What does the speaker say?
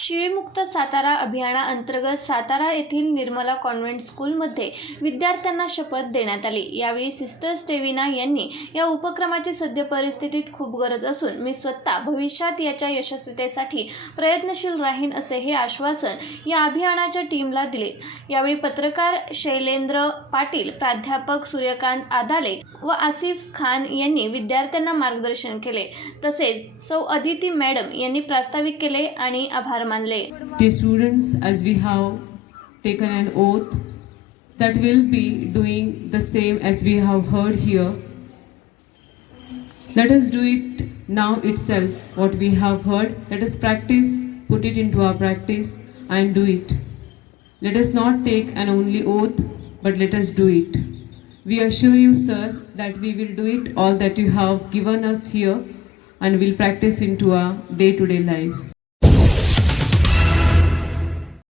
शिवीमुक्त सातारा अभियानाअंतर्गत सातारा येथील निर्मला कॉन्व्हेंट स्कूलमध्ये विद्यार्थ्यांना शपथ देण्यात आली. यावेळी सिस्टर स्टेविना यांनी या उपक्रमाची सद्य परिस्थितीत खूप गरज असून मी स्वतः भविष्यात याच्या यशस्वीतेसाठी प्रयत्नशील राहीन असे हे आश्वासन या अभियानाच्या टीमला दिले. यावेळी पत्रकार शैलेंद्र पाटील प्राध्यापक सूर्यकांत आदाले व आसिफ खान यांनी विद्यार्थ्यांना मार्गदर्शन केले. तसेच सौ अदिती मॅडम यांनी प्रास्ताविक केले आणि आभार manle. Dear students, as we have taken an oath that we'll be doing the same as we have heard here, let us do it now itself, what we have heard. Let us practice, put it into our practice, and do it. Let us not take an only oath, but let us do it. We assure you, sir, that we will do it all that you have given us here and will practice into our day-to-day -day lives.